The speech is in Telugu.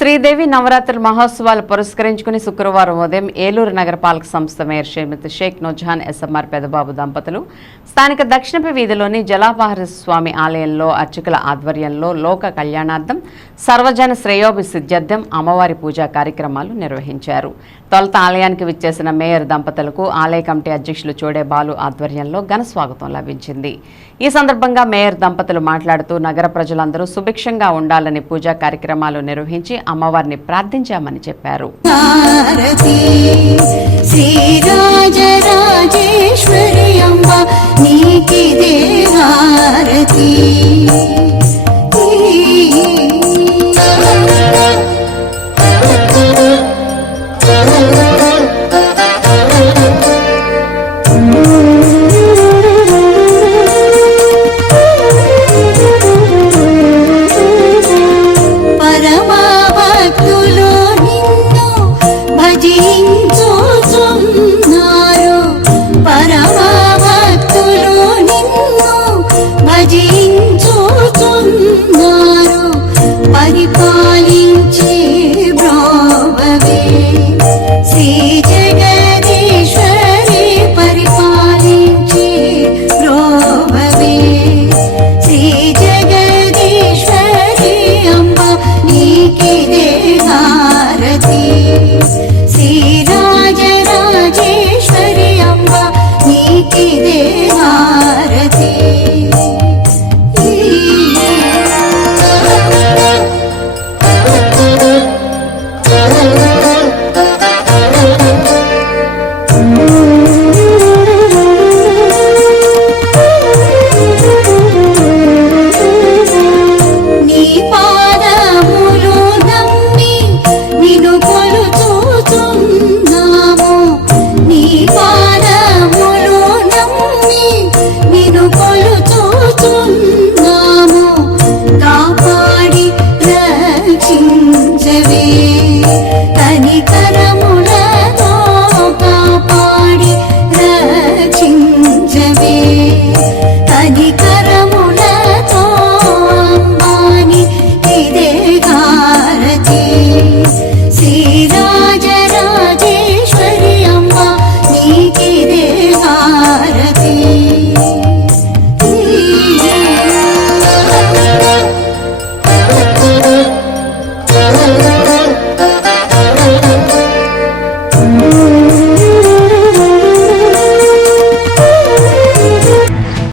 శ్రీదేవి నవరాత్రి మహోత్సవాలు పురస్కరించుకుని శుక్రవారం ఉదయం ఏలూరు నగరపాలక సంస్థ మేయర్ శ్రీమతి షేక్ నూర్జహాన్ ఎస్ఎంఆర్ పెదబాబు దంపతులు స్థానిక దక్షిణపు వీధిలోని జలాపహార స్వామి ఆలయంలో అర్చకుల ఆధ్వర్యంలో లోక కళ్యాణార్థం సర్వజన శ్రేయోభిసిద్ధ్యర్థం అమ్మవారి పూజా కార్యక్రమాలు నిర్వహించారు. తొలుత ఆలయానికి విచ్చేసిన మేయర్ దంపతులకు ఆలయ కమిటీ అధ్యక్షులు చోడే బాలు ఆధ్వర్యంలో ఘన స్వాగతం లభించింది. ఈ సందర్భంగా మేయర్ దంపతులు మాట్లాడుతూ నగర ప్రజలందరూ సుభిక్షంగా ఉండాలని పూజా కార్యక్రమాలు నిర్వహించి అమ్మవారిని ప్రార్థించామని చెప్పారు. పరిపాలి